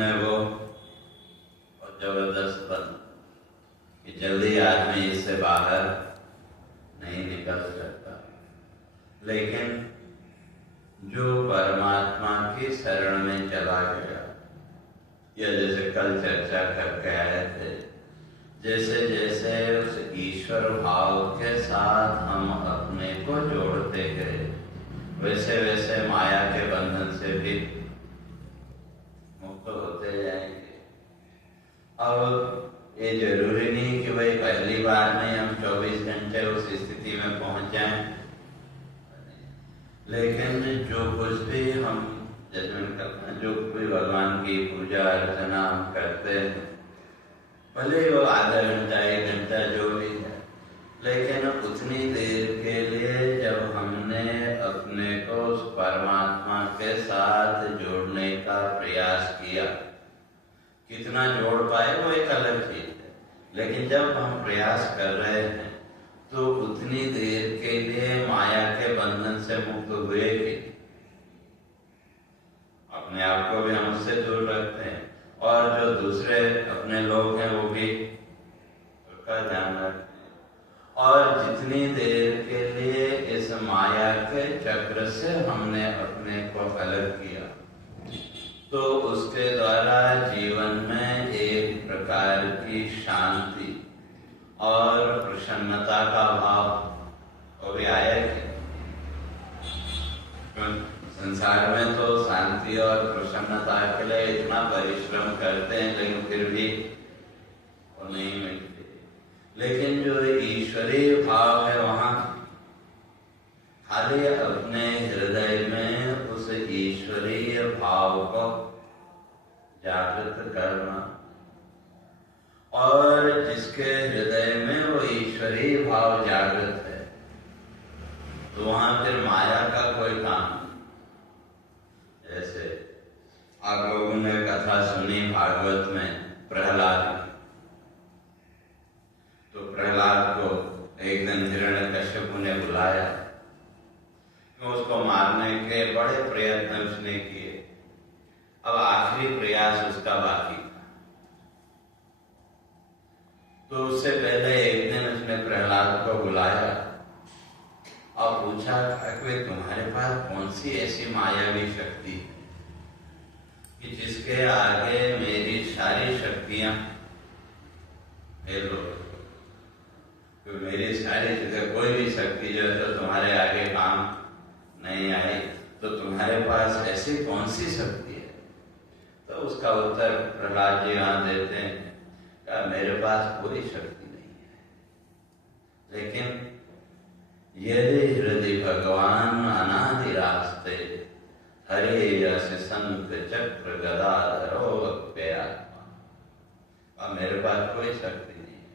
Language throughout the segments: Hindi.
ने वो और जबरदस्त बना कि जल्दी आदमी इससे बाहर नहीं निकल सकता। लेकिन जो परमात्मा की शरण में चला गया, या जैसे कल चर्चा करके आए थे, जैसे जैसे उस ईश्वर भाव के साथ हम अपने को जोड़ते गए, वैसे वैसे माया के बंधन से भी मुक्त होते जाएंगे। अब ये जरूरी नहीं कि भाई पहली बार में हम 24 घंटे उस स्थिति में पहुंच जाएं, लेकिन जो कुछ भी हम जजमेंट करते हैं, जो कोई भगवान की पूजा अर्चना हम करते हैं, भले वो आधा घंटा 1 घंटा जो भी है, लेकिन उतनी देर के लिए जब हमने अपने को उस परमात्मा के साथ जोड़ने का प्रयास किया, कितना जोड़ पाए वो एक अलग चीज है, लेकिन जब हम प्रयास कर रहे हैं तो उतनी देर के लिए माया के बंधन से मुक्त हुए कि अपने आप को भी हम उससे दूर रखते हैं, और जो दूसरे अपने लोग हैं वो भी उसका ध्यान रखते हैं। और जितनी देर के लिए इस माया के चक्र से हमने अपने को अलग किया, तो उसके द्वारा जीवन में एक प्रकार की शांति और प्रसन्नता का भाव वो भी आया कि संसार में तो शांति और प्रसन्नता के लिए इतना परिश्रम करते हैं, लेकिन फिर भी वो नहीं मिलती। लेकिन जो ईश्वरीय भाव है, वहां खाली अपने हृदय में उस ईश्वरीय भाव को जागृत करना, और जिसके हृदय में वो ईश्वरीय भाव जागृत है, तो वहां फिर माया का कोई काम नहीं। जैसे आप लोगों ने कथा सुनी भागवत में प्रहलाद की, तो प्रहलाद को एक दिन हिरण्यकश्यप ने बुलाया, तो उसको मारने के बड़े प्रयत्न उसने किए। अब आखिरी प्रयास उसका बाकी था, तो उससे पहले एक दिन उसने प्रहलाद को बुलाया और पूछा कि तुम्हारे पास कौन सी ऐसी मायावी शक्ति है कि जिसके आगे मेरी सारी शक्तियां फेल हो, तो मेरी सारी चीजें, कोई भी शक्ति जो है तो तुम्हारे आगे काम नहीं आई, तो तुम्हारे पास ऐसी कौन सी शक्ति है? तो उसका उत्तर प्रहलाद जी यहाँ देते हैं, कहा मेरे पास कोई शक्ति नहीं है, लेकिन यदि हृदय भगवान अनादि रास्ते हरे यश शंख चक्र गदा धरो अव्ययात्मा। और मेरे पास कोई शक्ति नहीं है,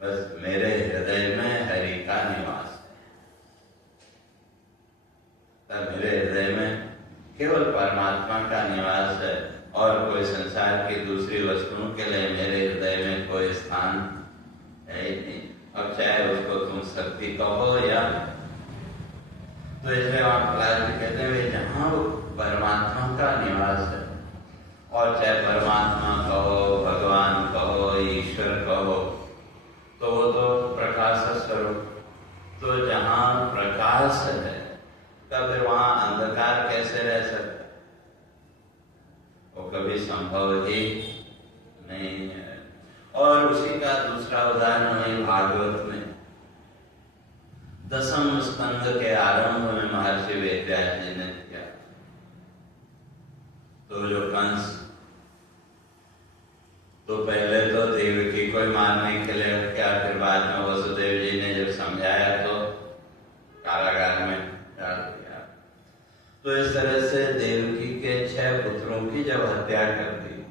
बस मेरे हृदय में हरि का निवास है। तब मेरे हृदय में केवल परमात्मा का निवास है, और कोई संसार की दूसरी वस्तुओं के लिए मेरे हृदय में कोई स्थान है ही नहीं। अब चाहे उसको तुम शक्ति कहो या, तो इसलिए आप कहते हैं जहां वो परमात्मा का निवास है, और चाहे परमात्मा कहो, भगवान कहो, ईश्वर कहो, तो वो तो प्रकाश स्वरूप, तो जहां प्रकाश है तब फिर वहां अंधकार कैसे रह सकता? वो कभी संभव ही नहीं है। और उसी का दूसरा उदाहरण है भागवत में 10वें स्कंद के आरंभ में महर्षि वेदव्यास जी ने किया। तो जो कंस, तो पहले तो देवकी को मारने के लिए क्या, फिर बाद में वसुदेव जी ने जब समझाया तो कारागार में डाल दिया। तो इस तरह से देवकी के 6 पुत्रों की जब हत्या कर दी,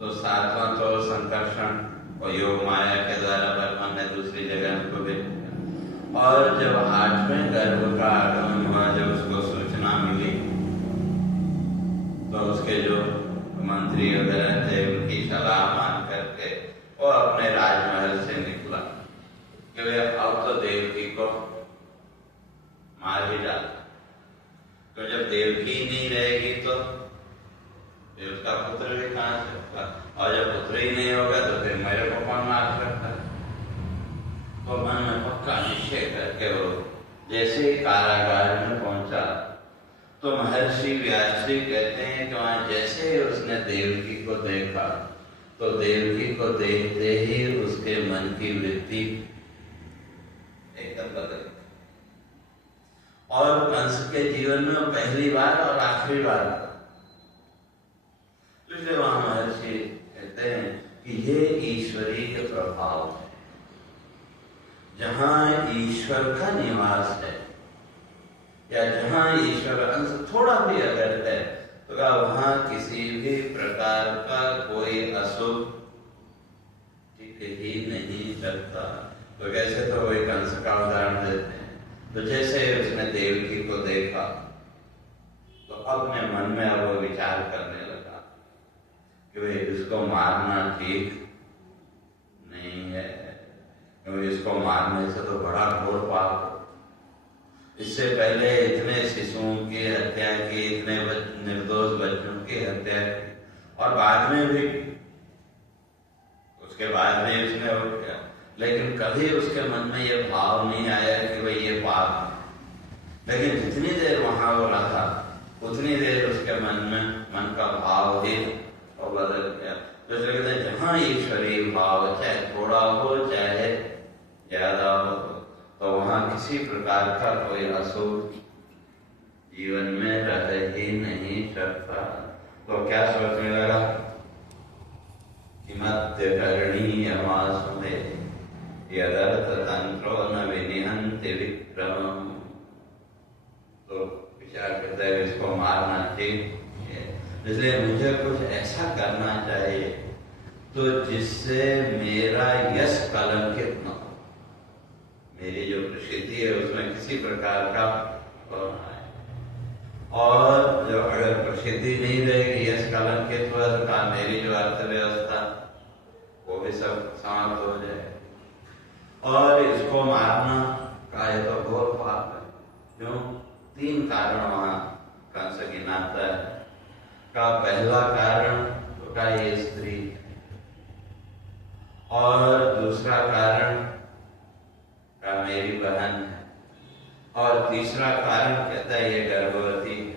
तो 7वां तो संकर्षण और योग माया के द्वारा भगवान ने दूसरी जगह उनको भेजा। और जब 8वें गर्भ का आगमन हुआ, जब उसको सूचना मिली, तो उसके जो मंत्री वगैरह थे उनकी सलाह मान करके वो अपने राजमहल से निकला कि वे अब तो देवकी को मार ही डाला। तो जब देवकी नहीं रहेगी तो फिर उसका पुत्र भी कहाँ से होगा, और जब पुत्र ही नहीं होगा तो फिर मेरे को कौन मार सकता है। तो मन में पक्का निश्चय करके वो जैसे ही कारागार में पहुंचा तो महर्षि व्यास जी कहते हैं कि वहां जैसे ही उसने देवकी को देखा तो देवकी को देखते ही उसके मन की वृत्ति एकदम बदल गई। और कंस के जीवन में पहली बार और आखिरी बार, इसलिए वहां महर्षि कहते हैं कि ये ईश्वरीय प्रभाव है। जहां ईश्वर का निवास है या जहां ईश्वर अंश थोड़ा भी अगर है तो वहां किसी भी प्रकार का कोई अशुभ टिक ही नहीं सकता। तो कैसे, तो वही कंस का उदाहरण देते हैं। तो जैसे उसने देवकी को देखा तो अपने मन में अब वो विचार करने लगा कि भाई इसको मारना ठीक नहीं है, क्योंकि इसको मारने से तो बड़ा घोर पाप। इससे पहले इतने शिशुओं की हत्या की, इतने निर्दोष बच्चों की हत्या की, और बाद में भी, उसके बाद में उसने हो गया, लेकिन कभी उसके मन में ये भाव नहीं आया कि भाई ये पाप है। लेकिन जितनी देर वहां वो रहा उतनी देर उसके मन का भाव ही और बदल गया। तो इसलिए कहते हैं जहां ईश्वरीय भाव चाहे थोड़ा हो चाहे ज्यादा हो तो वहां किसी प्रकार का कोई अशुभ जीवन में रह ही नहीं सकता। तो क्या सोचने लगा कि मत्य करणीय मासुमे यदर्थ तंत्रो न विनिहन्ति विक्रमम्। तो विचार करता है इसको मारना ठीक है, इसलिए मुझे कुछ ऐसा करना चाहिए तो जिससे मेरा यश कलंकित न हो, मेरी जो प्रसिद्धि है उसमें किसी प्रकार का आए। और जो अगर प्रसिद्धि नहीं रहेगी, यश कलंकित हुआ तो मेरी जो अर्थव्यवस्था वो भी सब समाप्त हो जाए। और इसको मारना का ये तो घोर पाप है। क्यों? 3 कारण वहां कंस गिनाता है। का पहला कारण तो का ये स्त्री, और दूसरा कारण का मेरी बहन है, और तीसरा कारण कहता है ये गर्भवती है।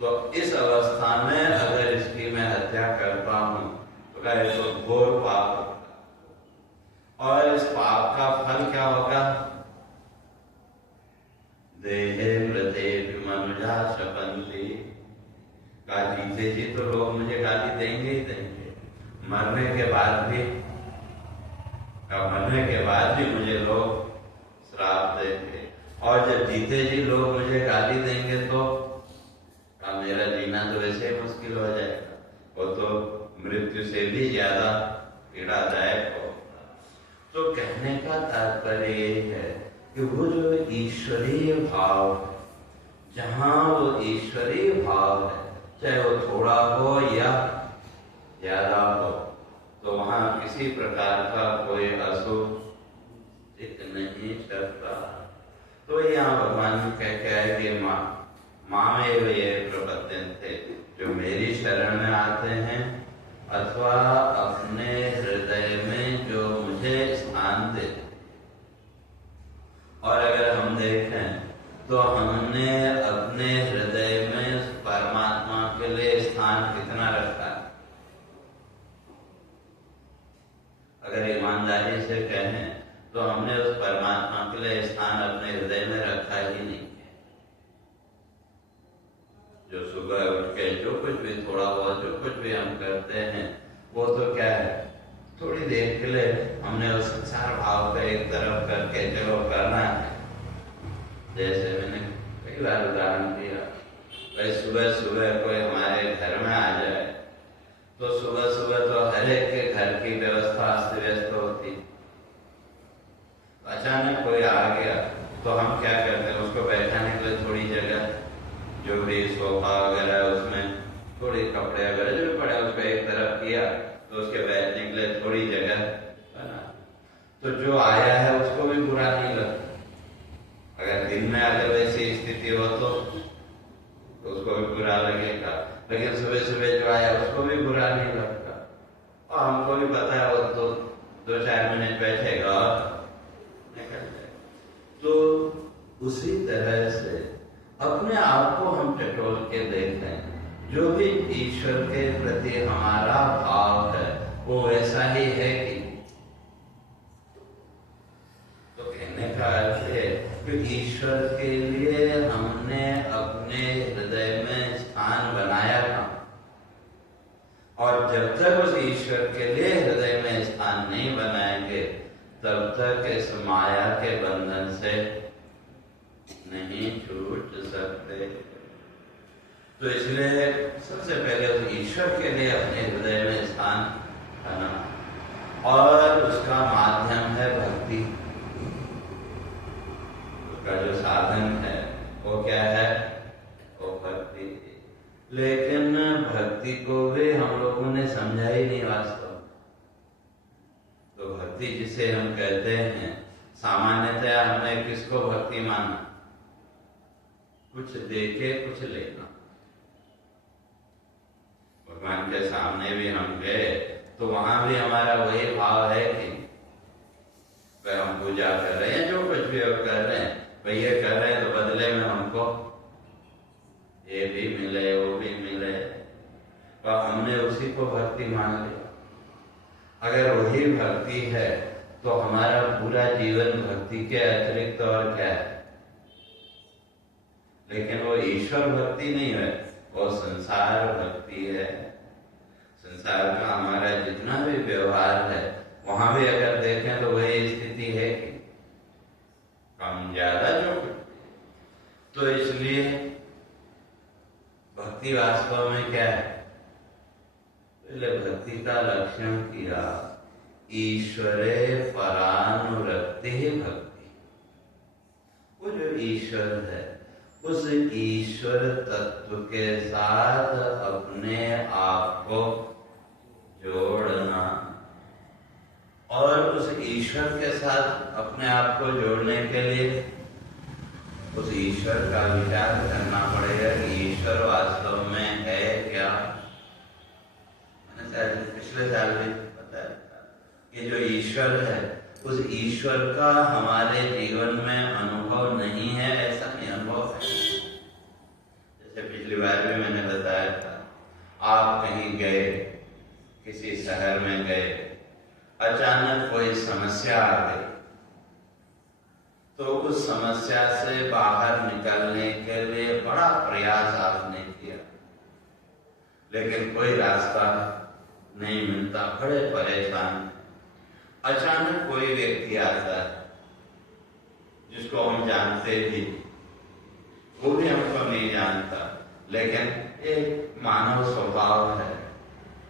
तो इस अवस्था में अगर इसकी मैं हत्या करता हूं तो क्या ये तो घोर पाप होगा। और इस पाप का फल क्या होगा? देहे मृते मनुजा शपन्ति, का जीते जी तो लोग मुझे गाली देंगे ही देंगे, मरने के बाद भी मुझे लोग श्राप देंगे, और जब जीते जी लोग मुझे गाली देंगे तो मेरा जीना तो वैसे ही मुश्किल हो जाएगा, वो तो मृत्यु से भी ज्यादा पीड़ादायक होगा। तो कहने का तात्पर्य ये है कि वो जो ईश्वरीय भाव है, जहां वो ईश्वरीय भाव है, चाहे वो थोड़ा हो या ज्यादा हो, तो वहां किसी प्रकार का कोई अशुभ टिक नहीं सकता। तो यहाँ भगवान कह के आए कि माँ में ये प्रपद्यन्ते, जो मेरी शरण में आते हैं अथवा अपने हृदय में जो मुझे स्थान देते। और अगर हम देखें तो हमने अपने हृदय में परमात्मा के लिए स्थान कितना रखा है? अगर ईमानदारी से कहें तो हमने उस परमात्मा के लिए स्थान अपने हृदय में रखा ही नहीं है। जो सुबह उठ के जो कुछ भी थोड़ा बहुत जो कुछ भी हम करते हैं वो तो क्या है, थोड़ी देर के लिए हमने उस संसार भाव को एक तरफ करके चलो करना है। जैसे मैंने कई बार उदाहरण दिया, भाई सुबह सुबह कोई हमारे घर में आ जाए तो सुबह सुबह तो हर एक के घर की व्यवस्था अस्त व्यस्त होती। अचानक कोई आ गया तो हम क्या करते हैं, उसको बैठाने के लिए थोड़ी जगह, जो भी सोफा वगैरह उसमें थोड़ी कपड़े वगैरह जो पड़े उसको एक तरफ किया, तो उसके बैठने के लिए थोड़ी जगह बना। तो जो आया है उसको भी बुरा नहीं लगता। अगर दिन में अगर वैसी स्थिति हो तो उसको भी बुरा लगेगा, लेकिन सुबह सुबह जो आए बुरा नहीं लगता, और हमको भी पता है वो तो 2-4 मिनट बैठेगा और निकल जाएगा। तो उसी तरह से अपने आप को हम टटोल के देखें, जो भी ईश्वर के प्रति हमारा भाव है वो वैसा ही है कि, तो कहने का अर्थ है कि ईश्वर के लिए हमने अपने हृदय में स्थान बनाया था, और जब तक उस ईश्वर के लिए हृदय में स्थान नहीं बनाएंगे तब तक इस माया के बंधन से नहीं छूट सकते। तो इसलिए सबसे पहले उस ईश्वर के लिए अपने हृदय में स्थान बना, और उसका माध्यम है भक्ति। उसका जो साधन है वो क्या है? वो भक्ति। लेकिन भक्ति को भी हम लोगों ने समझा ही नहीं वास्तव। तो भक्ति जिसे हम कहते हैं, सामान्यतया हमने किसको भक्ति माना? कुछ देके कुछ लेना। भगवान के सामने भी हम गए तो वहां भी हमारा वही भाव है कि वह हम पूजा कर रहे हैं, जो कुछ भी कर रहे हैं, वह ये कर रहे हैं तो बदले में हमको ये भी मिले वो भी मिले, और हमने उसी को भक्ति मान लिया। अगर वही भक्ति है तो हमारा पूरा जीवन भक्ति के अतिरिक्त और क्या है? लेकिन वो ईश्वर भक्ति नहीं है, वो संसार भक्ति है। संसार का हमारा जितना भी व्यवहार है वहां भी अगर देखें तो वही स्थिति है कि कम ज्यादा जो कुछ। तो इसलिए भक्ति वास्तव में क्या है? पहले भक्ति का लक्षण किया, ईश्वरे परानुरक्ति ही भक्ति। वो जो ईश्वर है उस ईश्वर तत्व के साथ अपने आप को जोड़ना, और उस ईश्वर के साथ अपने आप को जोड़ने के लिए उस ईश्वर का विचार करना पड़ेगा कि ईश्वर वास्तव में है क्या। मैंने शायद पिछले साल भी बताया था कि जो ईश्वर है उस ईश्वर का हमारे जीवन में अनुभव नहीं है, ऐसा नहीं अनुभव है। जैसे पिछली बार भी मैंने बताया था, आप कहीं गए, किसी शहर में गए, अचानक कोई समस्या आ गई, तो उस समस्या से बाहर निकलने के लिए बड़ा प्रयास आपने किया, लेकिन कोई रास्ता नहीं मिलता, बड़े परेशान। अचानक कोई व्यक्ति आता है जिसको हम जानते भी, वो भी हमको नहीं जानता, लेकिन एक मानव स्वभाव है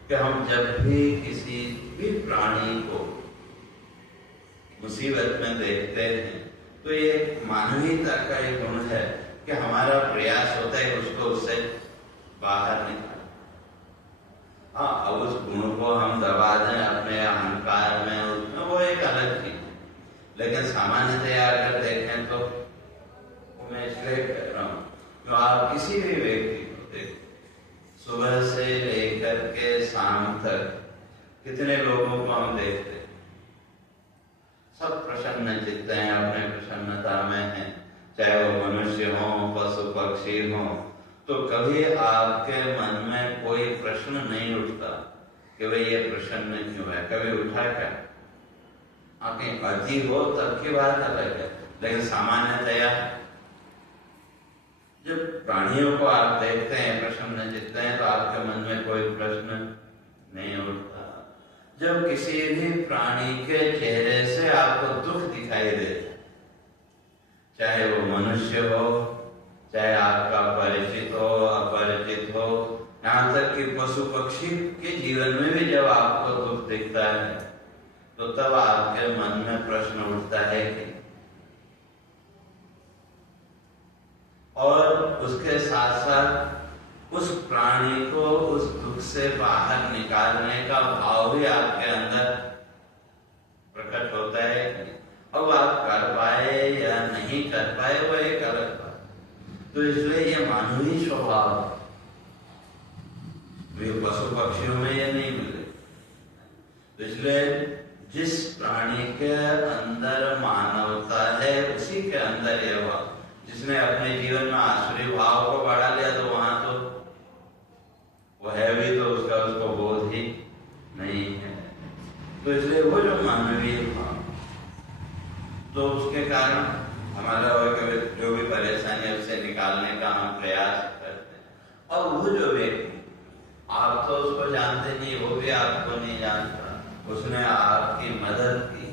कि हम जब भी किसी भी प्राणी को मुसीबत में देखते हैं तो ये मानवीयता का एक गुण है कि हमारा प्रयास होता है उसको उससे बाहर निकाल। हाँ, अब उस गुण को हम दबा दें अपने अहंकार में, उसमें वो एक अलग चीज है। लेकिन सामान्यतया अगर देखें तो मैं इसलिए कह रहा हूँ, तो आप किसी भी व्यक्ति को देखें, सुबह से लेकर के शाम तक कितने लोगों को हम देखते हैं, सब प्रसन्न चित्त हैं, अपने प्रसन्नता में हैं, चाहे वो मनुष्य हो, पशु पक्षी हो। तो कभी आपके मन में कोई प्रश्न नहीं उठता कि भाई ये प्रसन्न क्यों है? कभी उठा क्या? कहीं अति हो तब की बात अलग है, लेकिन सामान्यतया जब प्राणियों को आप देखते हैं प्रसन्न चित्त हैं तो आपके मन में कोई प्रश्न नहीं उठता। जब किसी भी प्राणी के चेहरे से आपको दुख दिखाई दे, चाहे वो मनुष्य हो, चाहे आपका परिचित हो, अपरिचित हो, यहाँ तक कि पशु पक्षी के जीवन में भी जब आपको दुख दिखता है तो तब आपके मन में प्रश्न उठता है कि, और उसके साथ साथ उस प्राणी को उस दुख से बाहर निकालने का भाव भी आपके अंदर प्रकट होता है। अब आप कर पाए या नहीं कर पाए वो एक अलग बात। तो इसलिए ये मानवीय स्वभाव वे पशु पक्षियों में ये नहीं मिले। इसलिए जिस प्राणी के अंदर मानवता है उसी के अंदर ये हुआ। जिसने अपने जीवन में आसुरी भाव को बढ़ा लिया तो वहां तो वो है भी तो उसको बोध ही नहीं है। तो इसलिए वो जो मानवीय भाव, तो उसके कारण हमारा जो भी परेशानी है उससे निकालने का हम प्रयास करते हैं। और वो जो व्यक्ति, आप तो उसको जानते नहीं, वो भी आपको नहीं जानता, उसने आपकी मदद की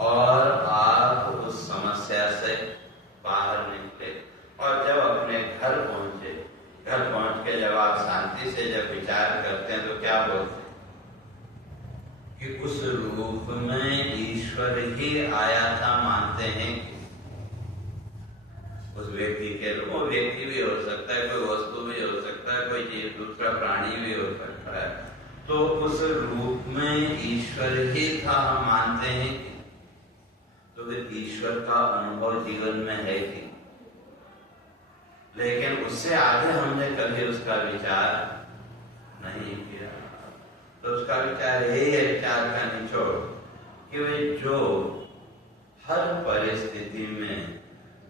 और आप उस समस्या से बाहर निकले। और जब अपने घर पहुंचे, घर पहुंच के जब आप शांति से जब विचार करते हैं तो क्या बोलते हैं कि उस रूप में ईश्वर ही आया था, मानते हैं कि उस व्यक्ति के रूप, वो व्यक्ति भी हो सकता है, कोई वस्तु भी हो सकता है, कोई जीव दूसरा प्राणी भी हो सकता है, तो उस रूप में ईश्वर ही था, हम मानते हैं कि तो फिर ईश्वर का अनुभव जीवन में है कि, लेकिन उससे आगे हमने कभी उसका विचार नहीं किया। तो उसका विचार यही है, विचार का निचोड़, कि वे जो हर परिस्थिति में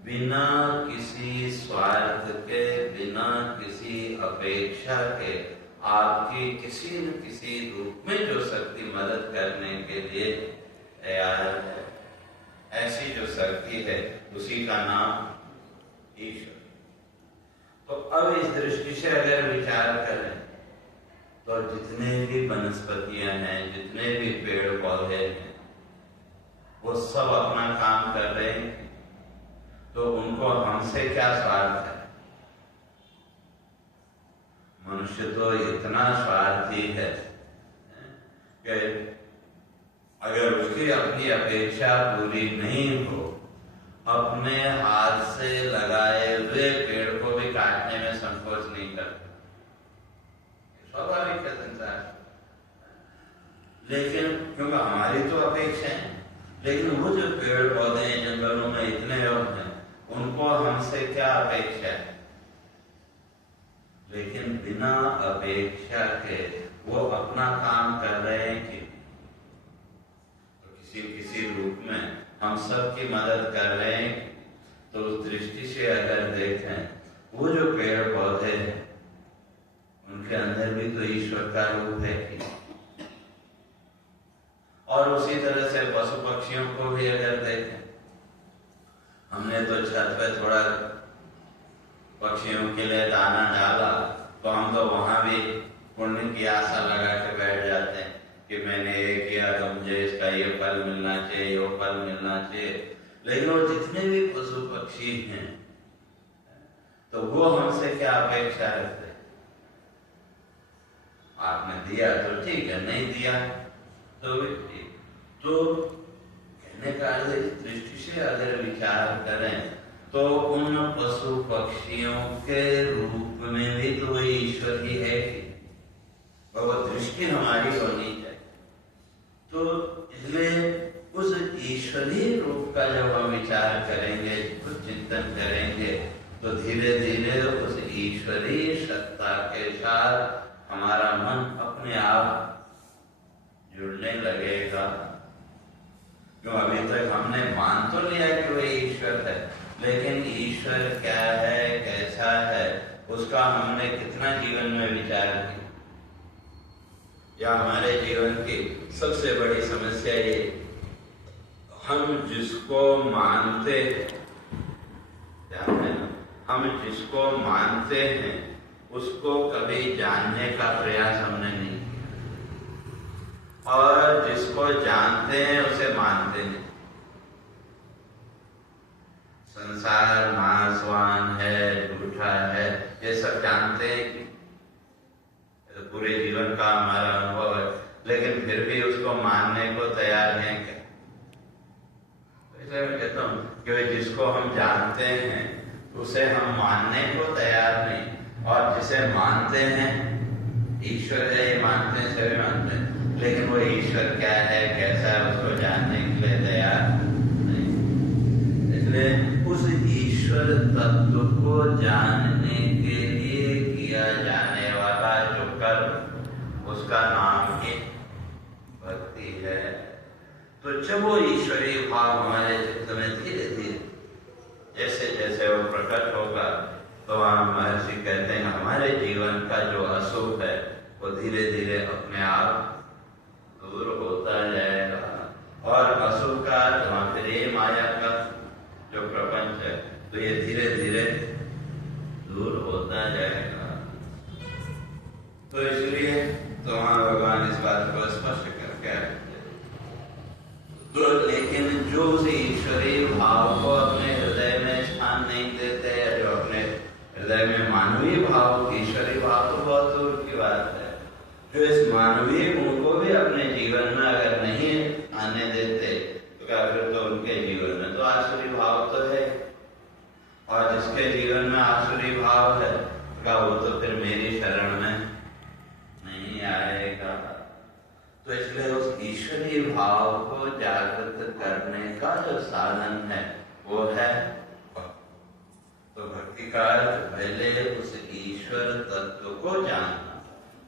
बिना किसी स्वार्थ के, बिना किसी अपेक्षा के आपकी किसी न किसी रूप में जो शक्ति मदद करने के लिए तैयार है, ऐसी जो शक्ति है उसी का नाम ईश्वर। तो अब इस दृष्टि से अगर विचार करें तो जितने भी वनस्पतियां हैं, जितने भी पेड़ पौधे हैं, वो सब अपना काम कर रहे हैं, तो उनको हमसे क्या स्वार्थ है? मनुष्य तो इतना स्वार्थी है कि अगर उसकी अपनी अपेक्षा पूरी नहीं हो, अपने हाथ से लगाए हुए पेड़ को भी काटने में संकोच नहीं करता, स्वाभाविक है संसार। लेकिन क्योंकि हमारी तो अपेक्षा है, लेकिन वो जो पेड़ पौधे हैं जंगलों में इतने लोग हैं, उनको हमसे क्या अपेक्षा है? लेकिन बिना अपेक्षा के वो अपना काम कर रहे हैं कि तो किसी रूप में हम सब की मदद कर रहे हैं। तो उस दृष्टि से अगर देखें, वो जो पेड़ पौधे हैं उनके अंदर भी तो ईश्वर का रूप है कि, और उसी तरह से पशु पक्षियों को भी अगर देखें, हमने तो छत पे थोड़ा पक्षियों के लिए दाना डाला, तो हम तो वहां भी पुण्य की आशा लगा के बैठ जाते हैं कि मैंने ये किया तो मुझे इसका ये फल मिलना चाहिए, वो फल मिलना चाहिए। लेकिन वो जितने भी पशु पक्षी हैं, तो वो हमसे क्या अपेक्षा रखते हैं? आपने दिया तो ठीक है, नहीं दिया तो भी ठीक। तो कहने का इस दृष्टि से अगर विचार करें तो उन पशु पक्षियों के रूप में भी तो ईश्वर ही है कि वो दृष्टि हमारी होनी चाहिए। तो इसलिए उस ईश्वरीय रूप का जब हम विचार करेंगे, कुछ चिंतन करेंगे, तो धीरे धीरे उस ईश्वरीय सत्ता के साथ हमारा मन अपने आप जुड़ने लगेगा। क्यों अभी तक हमने मान तो लिया कि वह ईश्वर है, लेकिन ईश्वर क्या है, कैसा है, उसका हमने कितना जीवन में विचार किया। या हमारे जीवन की सबसे बड़ी समस्या ये, हम जिसको मानते हैं, हम जिसको मानते हैं उसको कभी जानने का प्रयास हमने नहीं किया, और जिसको जानते हैं उसे मानते नहीं। संसार नाशवान है, झूठा है, ये सब जानते हैं कि तो पूरे जीवन का हमारा अनुभव है, लेकिन फिर भी उसको मानने को तैयार हैं क्या? इसलिए मैं कहता हूँ कि जिसको हम जानते हैं उसे हम मानने को तैयार नहीं, और जिसे मानते हैं ईश्वर है ये मानते हैं, सभी मानते हैं, लेकिन वो ईश्वर क्या है, कैसा है, उसको जानने के लिए तैयार नहीं। इसलिए उस ईश्वर तत्व को जानने के लिए किया जाने वाला जो कर्म उसका नाम ही भक्ति है। तो जब वो ईश्वरीय भाव हमारे चित्त में धीरे धीरे जैसे जैसे वो प्रकट होगा, तो वहां महर्षि कहते हैं हमारे जीवन का जो अशुभ है वो धीरे धीरे अपने आप दूर होता जाएगा, और अशुभ का वहां फिर ये माया का जो प्रपंच है तो ये धीरे धीरे दूर होता जाएगा। तो इसलिए तो वहां भगवान इस बात को स्पष्ट करके तो, लेकिन जो उस ईश्वरीय भाव को अपने हृदय में स्थान नहीं देते, जो अपने हृदय में मानवीय भाव, ईश्वरीय भाव तो बहुत दूर की बात है, जो इस मानवीय गुण को भी अपने जीवन में अगर नहीं आने देते तो क्या फिर तो उनके जीवन में तो आसुरी भाव तो है, और जिसके जीवन में आसुरी भाव है क्या वो तो फिर मेरी शरण में नहीं आएगा। तो इसलिए उस ईश्वरीय भाव को जागृत करने का जो साधन है वो है तो भक्ति का अर्थ पहले उस ईश्वर तत्व को जानना,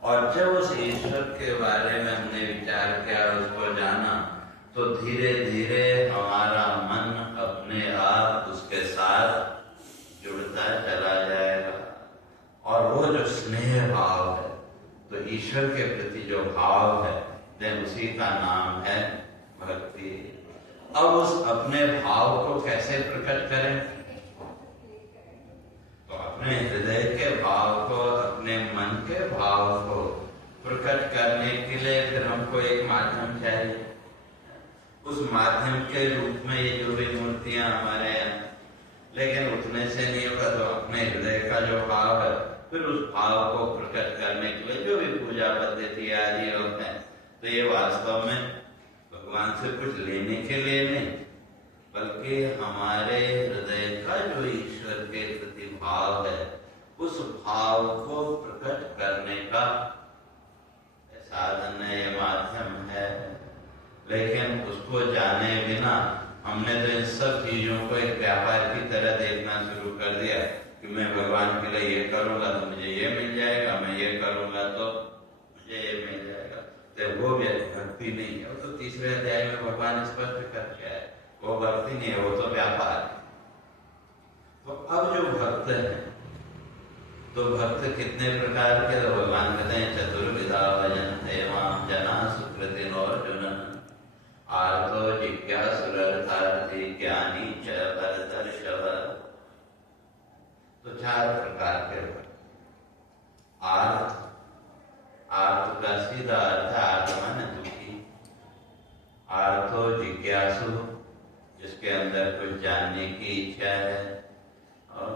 और जब उस ईश्वर के बारे में हमने विचार किया, उसको जाना, तो धीरे धीरे हमारा मन अपने आप उसके साथ जुड़ता चला जाएगा, और वो जो स्नेह भाव है, तो ईश्वर के प्रति जो भाव है, उसी का नाम है भक्ति। अब उस अपने भाव को कैसे प्रकट करें? तो अपने हृदय के भाव को, अपने मन के भाव को प्रकट करने के लिए फिर हमको एक माध्यम चाहिए। उस माध्यम के रूप में ये जो भी मूर्तियां हमारे यहाँ, लेकिन उठने से नहीं होगा, तो अपने हृदय का जो भाव है फिर उस भाव को प्रकट करने के लिए जो भी पूजा पद्धति आदि होते हैं, तो ये वास्तव में भगवान से कुछ लेने के लिए नहीं, बल्कि हमारे हृदय का जो ईश्वर के प्रति भाव है, उस भाव को प्रकट करने का साधन है, माध्यम है। लेकिन उसको जाने बिना हमने तो इन सब चीजों को एक व्यापार की तरह देखना शुरू कर दिया कि मैं भगवान के लिए ये करूंगा तो मुझे ये मिल जाएगा, मैं ये करूंगा तो मुझे ये मिल जाएगा। तो वो भक्ति नहीं है, वो तो तीसरे अध्याय में भगवान स्पष्ट करके आए, वो भक्ति नहीं है, वो तो व्यापार है। तो अब जो भक्त है, तो भक्त कितने प्रकार के, तो भगवान कहते हैं चतुर्विधा भजन्ते मां जना सुकृतिनो अर्जुन आर्तो जिज्ञासुरर्थार्थी ज्ञानी च परदर्शव। तो चार प्रकार के भक्त। आर्त, आर्त का सीधा अर्थ आर्त माने दुखी, आर्थो जिज्ञासु जिसके अंदर कुछ जानने की इच्छा है, और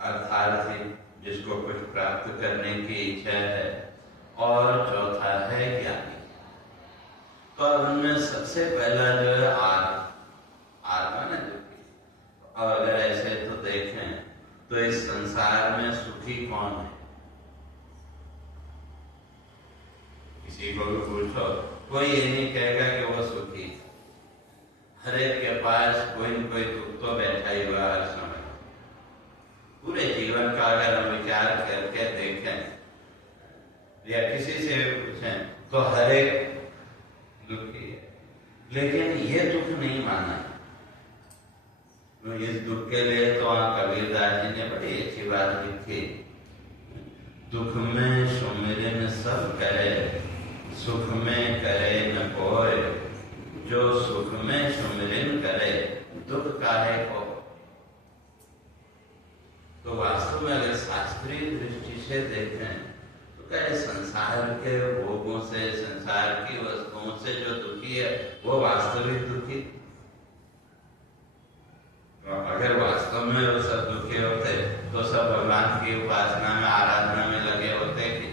अर्थार्थी जिसको कुछ प्राप्त करने की इच्छा है, और चौथा है ज्ञानी। तो उनमें सबसे पहला जो है आत्मा ने दुखी। और अगर ऐसे तो देखें तो इस संसार में सुखी कौन है? किसी को भी पूछो, कोई ये नहीं कहेगा कि वो सुखी। हर एक के पास कोई न कोई दुख तो बैठा ही हुआ हर समय। पूरे जीवन का अगर हम विचार करके देखें या किसी से पूछें तो हर एक दुखी है, लेकिन ये दुख नहीं माना। इस दुख के लिए तो कबीरदास जी ने बड़ी अच्छी बात लिखी, दुख में सुमिरन सब करे, सुख में करे न कोय, जो सुख में सुमिरन करे, दुख काहे को। तो वास्तव में अगर शास्त्रीय दृष्टि से देखें तो क्या संसार के भोगों से, संसार की वस्तुओं से जो दुखी है वो वास्तविक दुखी? तो अगर वास्तव में वो सब दुखी होते तो सब भगवान की उपासना में, आराधना में लगे होते कि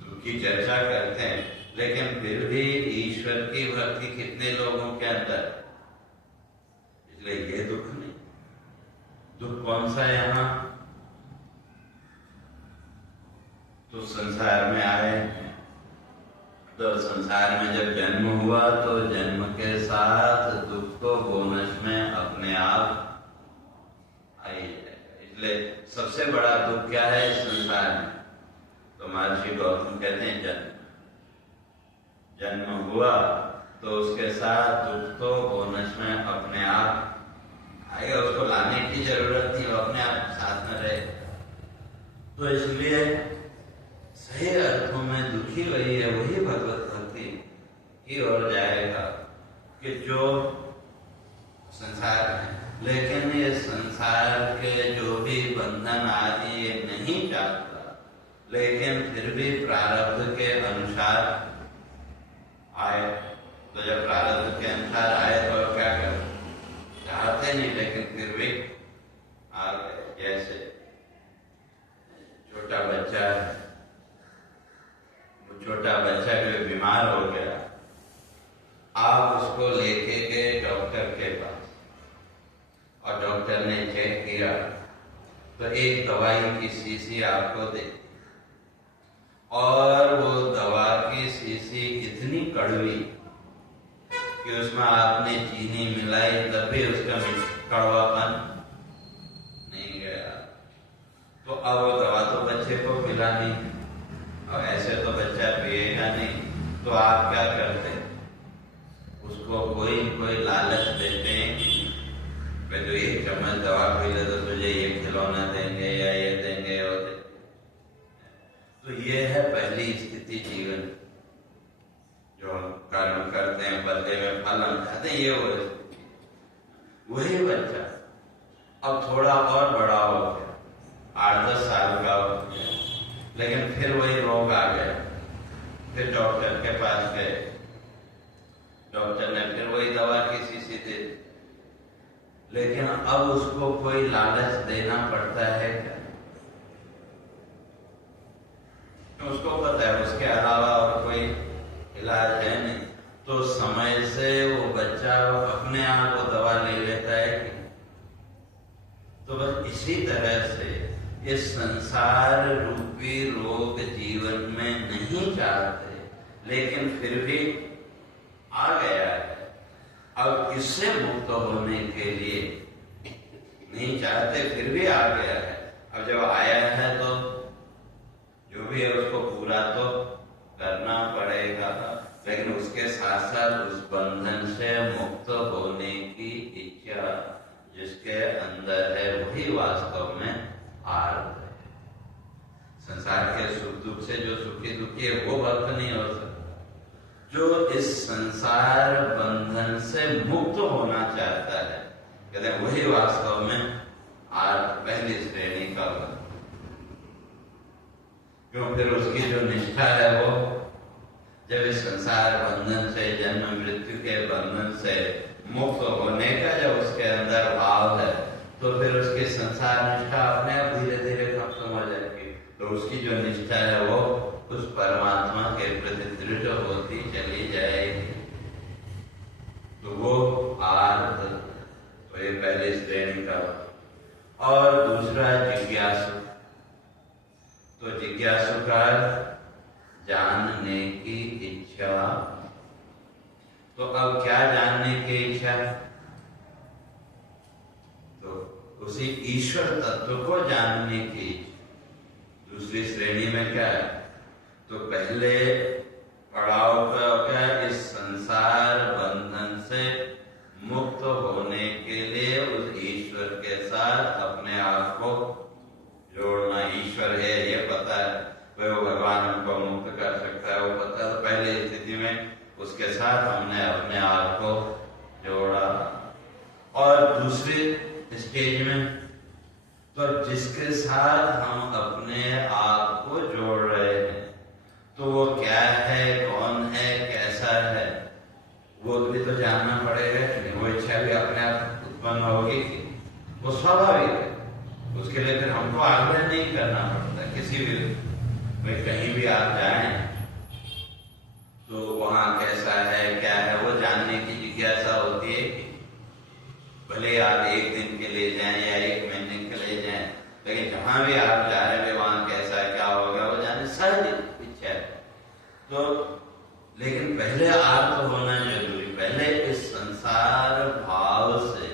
दुख की चर्चा करते हैं, लेकिन फिर भी ईश्वर की भक्ति कितने लोगों के अंदर? इसलिए ये दुख नहीं। दुख कौन सा यहाँ? तो संसार में आए, तो संसार में जब जन्म हुआ तो जन्म के साथ दुख तो बोनस में अपने आप आई जाएगा। इसलिए सबसे बड़ा दुख क्या है इस संसार में? तो महर्षि गौतम कहते हैं जन्म हुआ तो उसके साथ दुख तो बोनस में अपने आप आएगा, उसको लाने की जरूरत नहीं, वो अपने आप साथ में रहे। तो इसलिए सही अर्थों में दुखी वही है, वही भगवत भक्ति की ओर जाएगा कि जो संसार में, लेकिन ये संसार के जो भी बंधन आदि ये नहीं चाहता, लेकिन फिर भी प्रारब्ध के अनुसार आए। तो जब प्रारब्ध के अनुसार आए तो क्या करें, चाहते नहीं लेकिन फिर भी आ गए। जैसे छोटा बच्चा है, वो छोटा बच्चा जो बीमार हो गया, आप उसको लेके गए डॉक्टर के पास और डॉक्टर ने चेक किया तो एक दवाई की शीशी आपको दे, और वो दवा की शीशी इतनी कड़वी कि उसमें आपने चीनी मिलाई तब भी उसका कड़वापन नहीं गया। तो अब वो दवा तो बच्चे को पिलानी, और ऐसे तो बच्चा पिएगा नहीं, तो आप क्या करते, उसको कोई लालच देते हैं कि जो एक चम्मच दवा पी ले तो तुझे ये खिलौना देंगे या ये देंगे और देंगे। तो ये है पहली स्थिति जीवन, जो हम कर्म करते हैं बदले में फल हम चाहते हैं, ये वही बच्चा अब थोड़ा और बड़ा हो गया, 8-10 साल का हो गया, लेकिन फिर वही रोग आ गया, फिर डॉक्टर के पास गए, डॉक्टर ने फिर वही दवा की शीशी दे दी, लेकिन अब उसको कोई लालच देना पड़ता है क्या? उसको पता है उसके अलावा और कोई इलाज है नहीं, तो समय से वो बच्चा अपने आप वो दवा ले लेता है कि? तो बस इसी तरह से इस संसार रूपी रोग जीवन में नहीं चाहते, लेकिन फिर भी आ गया है। अब इससे मुक्त होने के लिए नहीं चाहते, फिर भी आ गया है। अब जब आया है तो जो भी है उसको पूरा तो करना पड़ेगा, लेकिन उसके साथ साथ उस बंधन से मुक्त होने की इच्छा जिसके अंदर है वही वास्तव में आर्त है। संसार के सुख दुख से जो सुखी दुखी है वो भक्त नहीं हो सकता। जो इस संसार बंधन से मुक्त होना चाहता है, कहते हैं वही वास्तव में आर्त पहली श्रेणी का भक्त। क्यों? फिर उसकी जो निष्ठा है वो जब इस संसार बंधन से, जन्म मृत्यु के बंधन से मुक्त होने का जब उसके अंदर भाव है, तो फिर उसकी संसार निष्ठा अपने आप धीरे धीरे खत्म हो जाएगी। तो उसकी जो निष्ठा है वो उस परमात्मा के प्रति दृढ़ होती चली जाएगी। तो वो आर्त, तो ये पहली श्रेणी का। और दूसरा जिज्ञासु। तो जिज्ञासु का जानने की इच्छा। तो अब क्या जानने की इच्छा? तो उसी ईश्वर तत्व को जानने की इच्छा। दूसरी श्रेणी में क्या है? तो पहले पड़ाव का क्या? इस संसार बंधन से मुक्त होने के लिए उस ईश्वर के साथ अपने आप को जोड़ना। ईश्वर है ये पता है, वो भगवान हमको मुक्त कर सकता है, वो पता है। तो पहले स्थिति में उसके साथ हमने अपने आप को जोड़ा। और दूसरे स्टेज में तो जिसके साथ हम अपने आप को जोड़ रहे हैं, तो वो क्या है, कौन है, कैसा है, वो भी तो जानना पड़ेगा कि नहीं। वो इच्छा भी अपने आप उत्पन्न होगी कि वो स्वाभाविक है। उसके लिए फिर हमको आग्रह नहीं करना पड़ता किसी भी। भाई कहीं भी आप जाएं तो वहाँ कैसा है, क्या है, वो जानने की जिज्ञासा होती है कि भले आप एक दिन के लिए जाएं या एक महीने के लिए जाएं, लेकिन जहां भी आप जा रहे हैं वहां कैसा क्या होगा वो जानने सहज इच्छा है। तो लेकिन पहले आर्त होना जरूरी। पहले इस संसार भाव से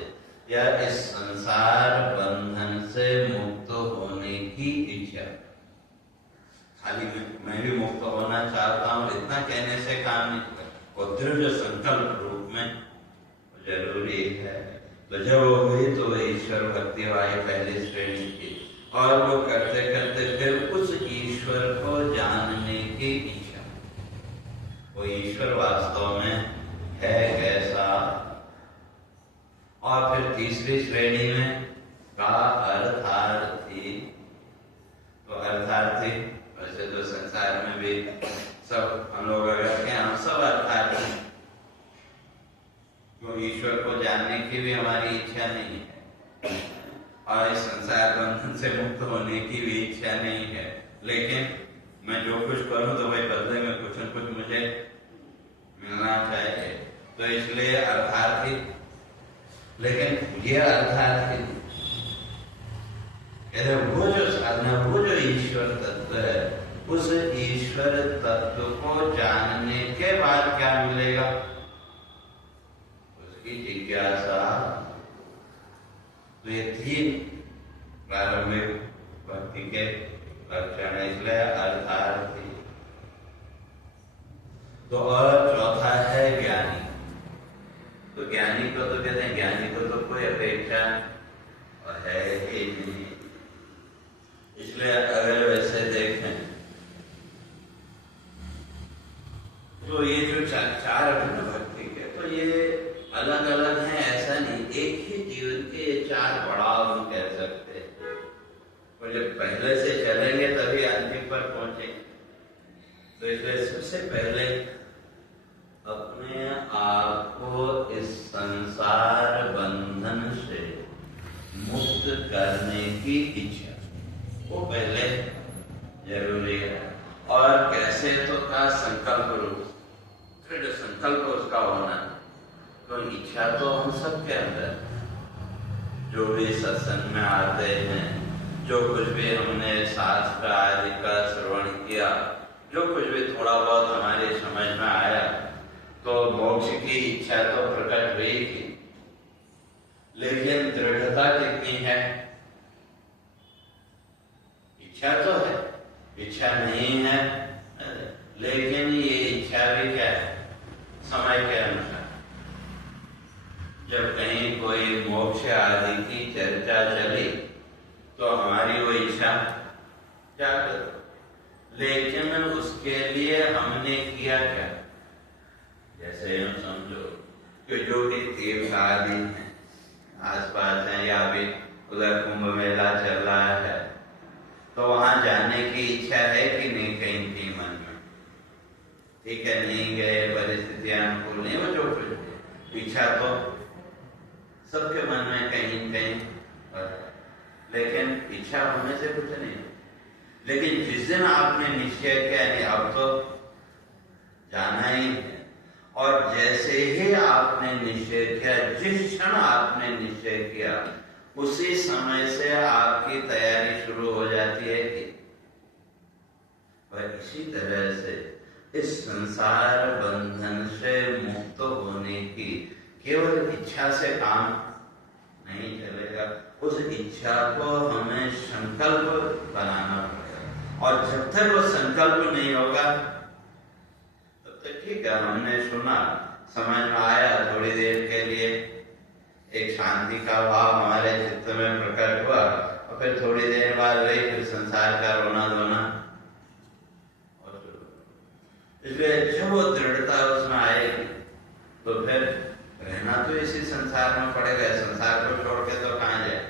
या इस संसार बंधन से मुक्त होने की इच्छा। खाली में मैं भी मुक्त होना चाहता हूँ, इतना कहने से काम नहीं होगा। और दृढ़ संकल्प रूप में जरूरी है। तो जब वो हुई तो वो ईश्वर भक्ति वाली पहली श्रेणी की, और वो करते करते फिर उस ईश्वर को जानने की इच्छा, वो ईश्वर वास्तव में है कैसा। और फिर तीसरी श्रेणी में का अर्थार्थी। तो अर्थार्थी वैसे तो संसार में भी सब हम लोग अगर हम सब अर्थार्थी, तो ईश्वर को जानने की भी हमारी इच्छा नहीं है, और इस संसार बंधन से मुक्त होने की भी इच्छा नहीं है। लेकिन मैं जो कुछ करूं तो भाई बदले में कुछ न कुछ मुझे मिलना चाहिए, तो इसलिए अर्थार्थी। लेकिन ये अर्थार्थी वो जो साधना, वो जो ईश्वर तत्व है, उस ईश्वर तत्व को जानने के बाद क्या मिलेगा, उसकी जिज्ञासा। तो ये तीन प्रारंभिक भक्ति के लक्षण, इसलिए अर्थार्थी। तो और चौथा है ज्ञानी। तो ज्ञानी को तो कहते हैं, ज्ञानी को तो कोई अपेक्षा है ही नहीं। इसलिए अगर वैसे देखें तो ये जो चार भिन्न भक्ति के, तो ये अलग अलग हैं ऐसा नहीं, एक ही जीवन के ये चार पड़ाव हम कह सकते हैं। और जब पहले से चलेंगे तभी अंतिम पर पहुंचेंगे। तो इसलिए सबसे पहले अपने आप को इस संसार बंधन से मुक्त करने की इच्छा, वो पहले जरूरी है। और कैसे, तो का संकल्प रूप, दृढ़ संकल्प उसका होना। तो इच्छा तो हम सबके अंदर, जो भी सत्संग में आते हैं, जो कुछ भी हमने शास्त्र आदि का श्रवण किया, जो कुछ भी थोड़ा बहुत हमारी समझ में आया, तो मोक्ष की इच्छा तो प्रकट हुई थी। लेकिन दृढ़ता कितनी है? इच्छा तो है, इच्छा नहीं है, लेकिन ये इच्छा भी क्या है, समय के अनुसार। जब कहीं कोई मोक्ष आदि की चर्चा चली तो हमारी वो इच्छा जागृत, लेकिन उसके लिए हमने किया क्या? जैसे हम समझो कि जो भी तीर्थ आदि हैं आसपास हैं, या भी उधर कुंभ मेला चल रहा है, तो वहां जाने की इच्छा है कि नहीं कहीं की मन में? ठीक है, नहीं गए, परिस्थितियां अनुकूल नहीं, वो जो कुछ इच्छा तो सबके मन में कहीं कहीं, लेकिन इच्छा होने से कुछ नहीं। लेकिन जिस दिन आपने निश्चय किया नहीं अब तो जाना ही है, और जैसे ही आपने निश्चय किया, जिस क्षण आपने निश्चय किया, उसी समय से आपकी तैयारी शुरू हो जाती है कि वह इसी तरह से इस संसार बंधन से मुक्त होने की केवल इच्छा से काम नहीं चलेगा। उस इच्छा को हमें संकल्प बनाना पड़ेगा, और जब तक वो संकल्प नहीं होगा तब तक ठीक है, हमने सुना, समझ में आया, थोड़ी देर के लिए एक शांति का भाव हमारे चित्त में प्रकट हुआ, और फिर थोड़ी देर बाद वही फिर संसार का रोना धोना। इसलिए जब वो दृढ़ता उसमें आएगी तो फिर रहना तो इसी संसार में पड़ेगा। संसार को छोड़ के तो कहाँ जाए?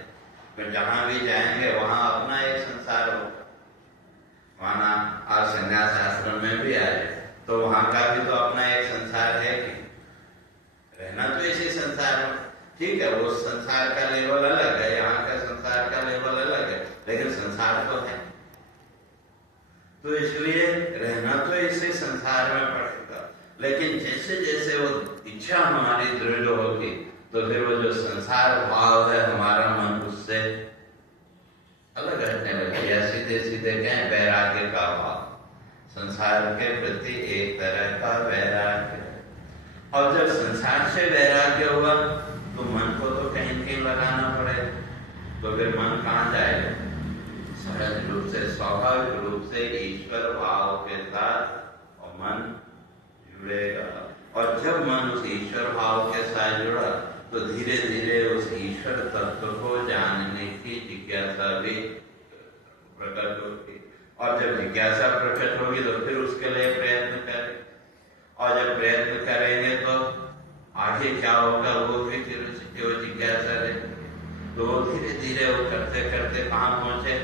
फिर जहां भी जाएंगे वहां अपना एक संसार होगा। वहां आप संन्यास आश्रम में भी आए तो वहां का भी तो अपना एक संसार है कि रहना तो इसी संसार में। ठीक है, वो संसार का लेवल अलग है, यहाँ का संसार का लेवल अलग है, लेकिन संसार तो है। तो इसलिए रहना तो इसी संसार में पड़ेगा। लेकिन जैसे जैसे वो इच्छा हमारी दृढ़ होगी तो फिर वो जो संसार भाव है हमारा मन उससे अलग हटने लगेगा। सीधे सीधे कहें वैराग्य का भाव, संसार के प्रति एक तरह का वैराग्य। और जब संसार से वैराग्य हुआ तो मन को तो कहीं कहीं लगाना पड़ेगा। तो फिर मन कहाँ जाएगा? सहज रूप से, स्वाभाविक रूप से ईश्वर भाव के साथ और मन जुड़ेगा। और जब मन उस ईश्वर भाव के साथ जुड़ा तो धीरे धीरे उस ईश्वर तत्व को जानने की जिज्ञासा भी प्रकट होगी। और जब जिज्ञासा प्रकट होगी तो फिर उसके लिए प्रयत्न करें, और जब प्रयत्न करेंगे तो आगे क्या होगा वो भी फिर वो जिज्ञासा रहेगी। तो वो धीरे धीरे वो करते करते कहाँ पहुंचे,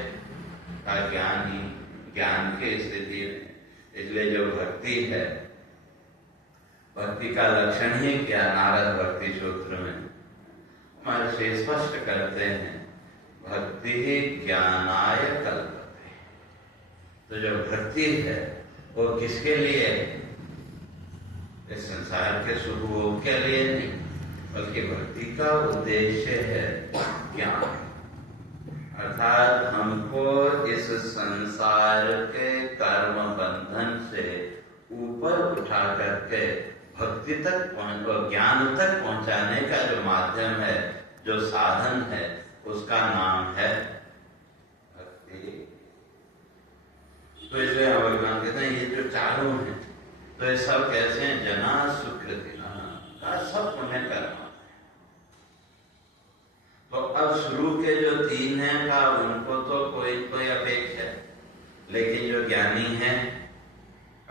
का ज्ञान की स्थिति में। इसलिए जो भक्ति है, भक्ति का लक्षण ही क्या, नारद भक्ति सूत्र में महर्षि स्पष्ट करते हैं, भक्ति ही ज्ञानाय कल्पते। तो जो भक्ति है वो किसके लिए, इस संसार के सुख भोग के लिए नहीं, बल्कि भक्ति का उद्देश्य है ज्ञान। अर्थात हमको इस संसार के कर्म बंधन से ऊपर उठा करके भक्ति तक ज्ञान तक पहुंचाने का जो माध्यम है, जो साधन है, उसका नाम है भक्ति। तो इसलिए भगवान कहते हैं ये जो चारों हैं, तो ये सब कैसे हैं, जना सुकृति का सब पुण्य कर्म। तो अब शुरू के जो तीन हैं का उनको तो कोई अपेक्षा है, लेकिन जो ज्ञानी है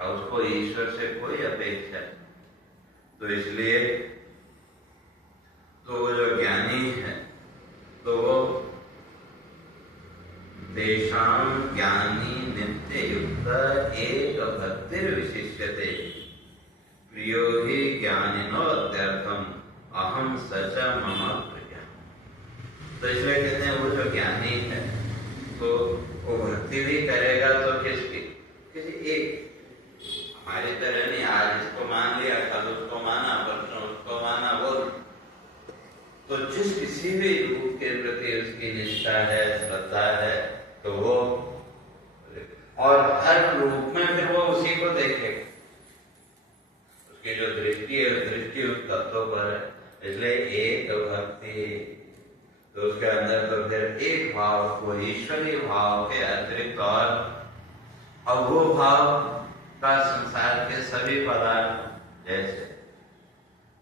उसको ईश्वर से कोई अपेक्षा है। तो इसलिए तो वो जो ज्ञानी है तो वो तेषां ज्ञानी नित्य युक्त एक भक्तिर विशिष्यते प्रियो हि ज्ञानिनो अत्यर्थम अहम सच मम प्रिय। तो इसलिए कहते हैं वो जो ज्ञानी है तो वो भक्ति भी करेगा तो किसकी, किसी एक, हमारी तरह नहीं आज इसको मान लिया, कल उसको माना, परसों उसको माना, वो तो जिस किसी भी रूप के प्रति उसकी निष्ठा है, श्रद्धा है, तो वो और हर रूप में फिर वो उसी को देखेगा। उसकी जो दृष्टि है, दृष्टि उस तत्व पर है। इसलिए एक भक्ति, तो उसके अंदर तो फिर एक भाव को ईश्वरीय भाव के अतिरिक्त और वो भाव का संसार के सभी पदार्थ जैसे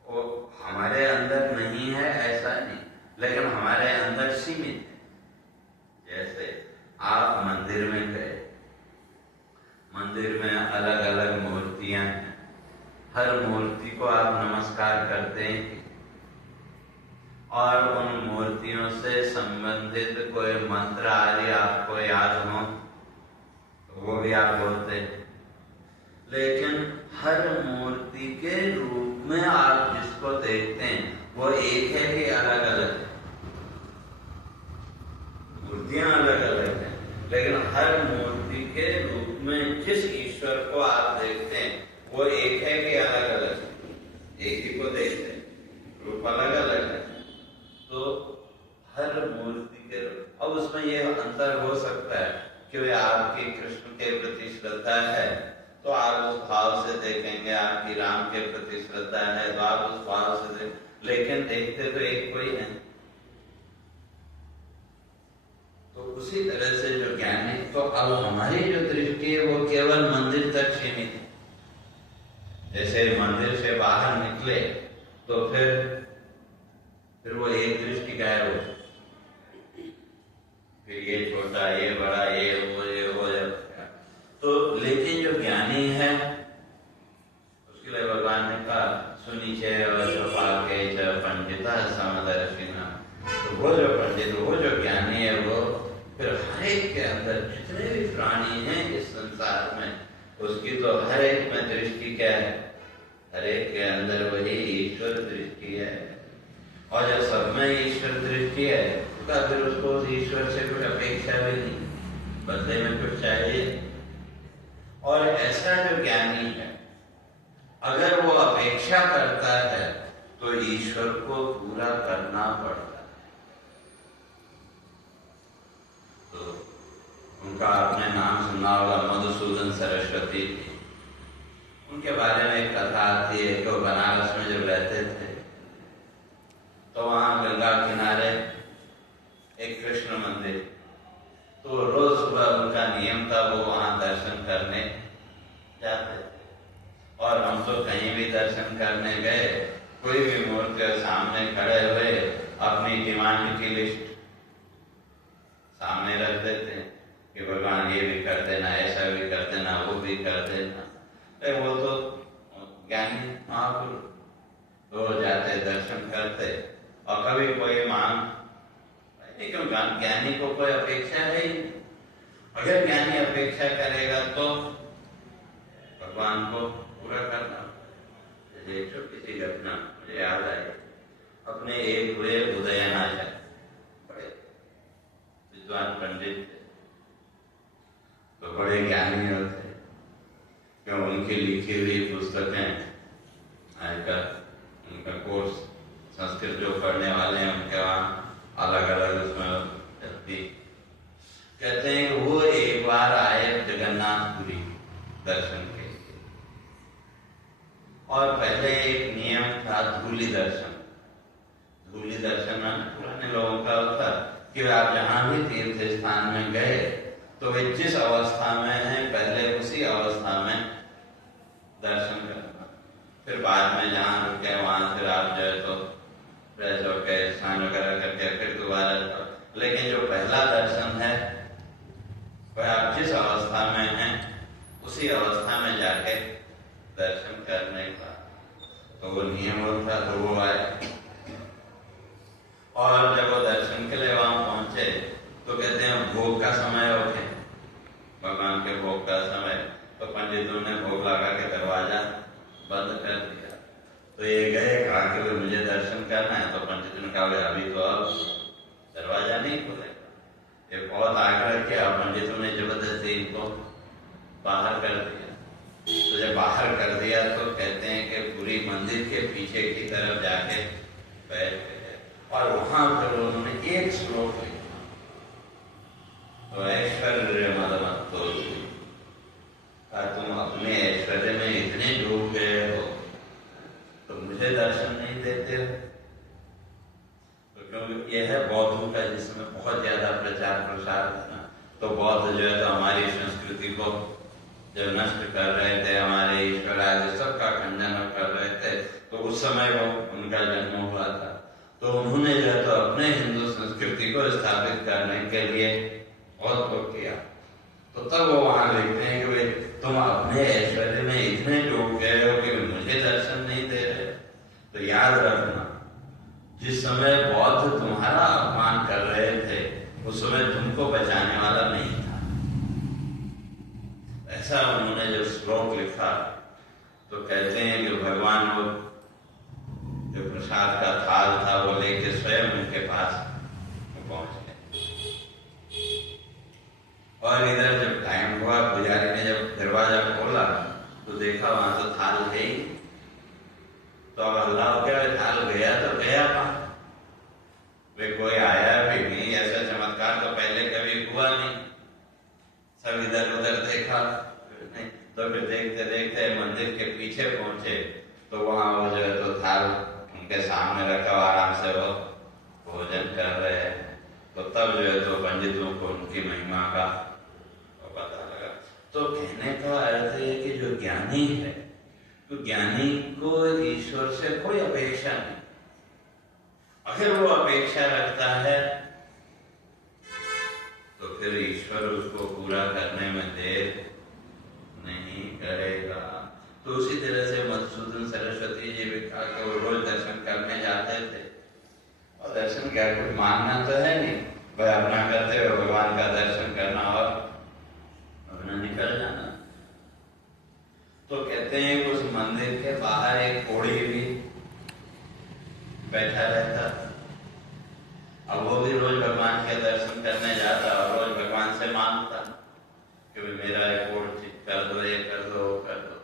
वो हमारे अंदर नहीं है ऐसा नहीं, लेकिन हमारे अंदर सीमित है। जैसे आप मंदिर में गए, मंदिर में अलग अलग मूर्तियां हैं, हर मूर्ति को आप नमस्कार करते हैं और उन मूर्तियों से संबंधित कोई मंत्र आदि आपको याद हो तो वो भी आप बोलते हैं। लेकिन हर मूर्ति के रूप में आप जिसको देखते हैं वो एक है कि अलग अलग है? मूर्तियां अलग अलग हैं, लेकिन हर मूर्ति के रूप में जिस ईश्वर को आप देखते हैं वो एक है कि अलग अलग है? एक ही को देखते हैं, रूप अलग अलग है। तो हर मूर्ति के रूप, अब उसमें ये अंतर हो सकता है कि आपकी कृष्ण के प्रति श्रद्धा है तो आप उस भाव से देखेंगे, आपकी राम के प्रति श्रद्धा है तो आप उस भाव से देखेंगे, लेकिन देखते तो एक कोई है। तो उसी तरह से जो ज्ञान है, तो अब हमारी जो दृष्टि है वो केवल मंदिर तक सीमित है। जैसे मंदिर से बाहर निकले तो फिर वो एक दृष्टि गायब हो, फिर ये छोटा, ये बड़ा, ये हो जाता। तो लेकिन जो ज्ञानी है उसके लिए भगवान ने कहा सुनिचे पंडिता समदर्शिना। तो वो जो पंडित, वो जो ज्ञानी है, वो फिर हर एक के अंदर जितने भी प्राणी हैं इस संसार में, उसकी तो हर एक में दृष्टि क्या है, हर एक के अंदर वही ईश्वर दृष्टि है। और जब सब में ईश्वर दृष्टि है तो फिर उसको उस ईश्वर से कुछ अपेक्षा भी नहीं, बदले में कुछ चाहिए। और ऐसा जो ज्ञानी है अगर वो अपेक्षा करता है तो ईश्वर को पूरा करना पड़ता है। तो उनका आपने नाम सुना होगा, मधुसूदन सरस्वती जी। उनके बारे में एक कथा आती है कि वो बनारस में जब रहते थे तो वहां गंगा किनारे एक कृष्ण मंदिर, तो रोज सुबह उनका नियम था, वो वहां दर्शन करने जाते थे। और हम तो कहीं भी दर्शन करने गए, कोई भी मूर्ति के सामने खड़े हुए अपनी डिमांड की लिस्ट सामने रख देते हैं कि भगवान ये भी कर देना, ऐसा भी कर देना, वो भी कर देना। वो तो ज्ञानी महापुरुष तो जाते दर्शन करते। और कभी कोई मांग, क्यों ज्ञानी को कोई अपेक्षा है ही। अगर ज्ञानी अपेक्षा करेगा तो भगवान को पूरा करना। जैसे एक छोटी सी घटना मुझे याद आई, अपने एक हुए उदयनाचार्य, बड़े विद्वान पंडित थे, तो बड़े ज्ञानी होते, क्यों उनकी लिखी हुई पुस्तकें आजकल उनका कोर्स संस्कृत जो पढ़ने वाले हैं उनके वहाँ अलग अलग उसमें चलती। कहते हैं कि वो एक बार आए जगन्नाथपुरी दर्शन के लिए, और पहले एक नियम था धूलि दर्शन। धूलि दर्शन पुराने लोगों का होता कि आप जहाँ भी तीर्थ स्थान में गए तो वे जिस अवस्था में है पहले उसी अवस्था में दर्शन करना, फिर बाद में जहाँ रुके वहां फिर आप जो है तो फ्रेश होकर स्नान वगैरह करके फिर दोबारा। लेकिन जो पहला दर्शन है वह आप जिस अवस्था में हैं उसी अवस्था में जाके दर्शन करने का तो वो नियम होता। तो वो आए और जब वो दर्शन के लिए वहां पहुंचे तो कहते हैं भोग का समय हो गया, भगवान के भोग का समय। तो पंडितों ने भोग लगा के दरवाजा बंद कर दिया। तो ये गए, कहा कि मुझे दर्शन करना है। तो पंडित ने कहा अभी तो अब दरवाजा नहीं खुलेगा। ये बहुत आग्रह किया, पंडितों ने जबरदस्ती इनको बाहर कर दिया। तो जब बाहर कर दिया तो कहते हैं कि पूरी मंदिर के पीछे की तरफ जाके बैठ गए और वहां पर उन्होंने एक श्लोक लिखा, तो ऐश्वर्य मदमत्तो, तुम अपने ऐश्वर्य में इतने डूब गए हो तो मुझे दर्शन नहीं देते हो। तो क्योंकि यह है बौद्धों का जिसमें बहुत ज्यादा प्रचार प्रसार था, तो बौद्ध जो है तो हमारी संस्कृति को जब नष्ट कर रहे थे, हमारे ईश्वर आदि सबका खंडन कर रहे थे, तो उस समय वो उनका जन्म हुआ था। तो उन्होंने जो है तो अपने हिंदू संस्कृति को स्थापित करने के लिए बहुत कुछ किया। तो तब वो वहां लिखते हैं कि भाई तुम अपने ऐश्वर्य में इतने डूब गए हो कि मुझे दर्शन नहीं दे रहे। तो याद रखना, जिस समय बौद्ध तुम्हारा अपमान कर रहे थे उस समय तुमको बचाने वाला नहीं था। ऐसा उन्होंने जब श्लोक लिखा तो कहते हैं कि भगवान वो जो प्रसाद का थाल था वो लेके स्वयं उनके पास पहुंच गए। और इधर जब टाइम हुआ, पुजारी ने जब दरवाजा खोला तो देखा वहां तो थाल है ही। तो अब अल्लाह हो गया, थाल गया तो गया कहां? वे कोई आया भी नहीं, ऐसा चमत्कार तो पहले कभी हुआ नहीं। सब इधर उधर देखा नहीं, तो फिर देखते देखते मंदिर के पीछे पहुंचे तो वहां वो जो है तो थाल उनके सामने रखा, आराम से वो भोजन कर रहे हैं। तो तब जो है तो पंडितों को उनकी महिमा का पता लगा। तो कहने का अर्थ है कि जो ज्ञानी है, तो ज्ञानी को ईश्वर से कोई अपेक्षा नहीं। अगर वो अपेक्षा रखता है तो फिर ईश्वर उसको पूरा करने में देर नहीं करेगा। तो उसी तरह से मधुसूदन सरस्वती जी भी कहा कि वो रोज दर्शन करने जाते थे, और दर्शन क्या कुछ मानना तो है नहीं, वह अपना करते हुए भगवान का दर्शन करना और अपना निकल जाना। तो कहते हैं कि उस मंदिर के बाहर एक कोढ़ी भी बैठा रहता। अब वो भी रोज भगवान के दर्शन करने जाता और रोज भगवान से मांगता कि मेरा एक कोढ़ कर दो, ये कर दो, वो कर दो।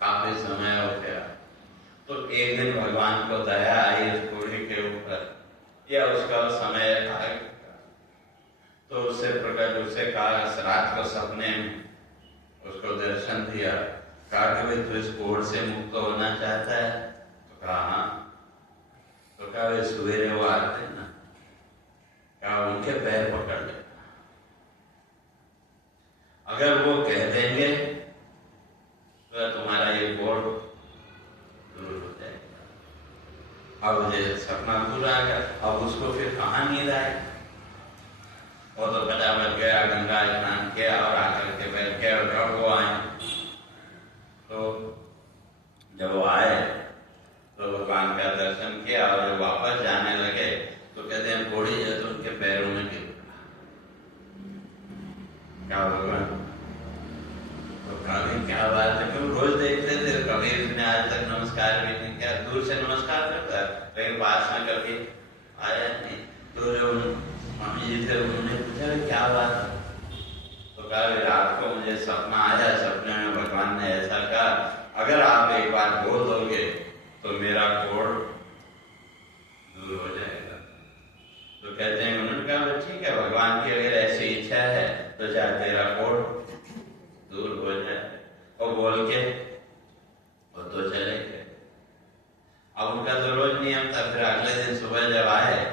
काफी समय हो गया। तो एक दिन भगवान को दया आई उस कोढ़ी के ऊपर, या उसका समय आया, तो उससे प्रकट उससे कहा, रात को सपने में उसको दर्शन दिया। कहा कि भाई तू इस कोढ़ से मुक्त होना चाहता है? तो कहा हाँ। तो कहा वे सवेरे वो आते ना, कहा उनके पैर पकड़ लेना, अगर वो कह देंगे तो तुम्हारा ये कोढ़ दूर हो जाएगा। अब ये सपना पूरा आ गया, अब उसको फिर कहाँ नींद आए? वो तो फटाफट गया, गंगा स्नान किया और आकर के बैठ गया और वो आए। तो जब वो आए तो भगवान का दर्शन किया और जब वापस जाने लगे तो कहते हैं घोड़ी जो तो उनके पैरों में गिर पड़ा। क्या भगवान, तो कभी क्या बात है, क्यों रोज देखते थे, कभी उसने आज तक नमस्कार भी नहीं किया, दूर से नमस्कार करता है लेकिन पास में कभी आया नहीं। तो जो स्वामी जी थे उन्होंने पूछा क्या बात है? तो कहा रात को मुझे सपना आया, सपने में भगवान ने ऐसा कहा अगर आप एक बार बोल दोगे तो मेरा कोढ़ दूर हो जाएगा। तो कहते हैं उन्होंने कहा ठीक है, भगवान की अगर ऐसी इच्छा है तो चाहे तेरा कोढ़ दूर हो जाए। और बोल के वो तो चले गए। अब उनका तो रोज नियम था, फिर अगले दिन सुबह जब आए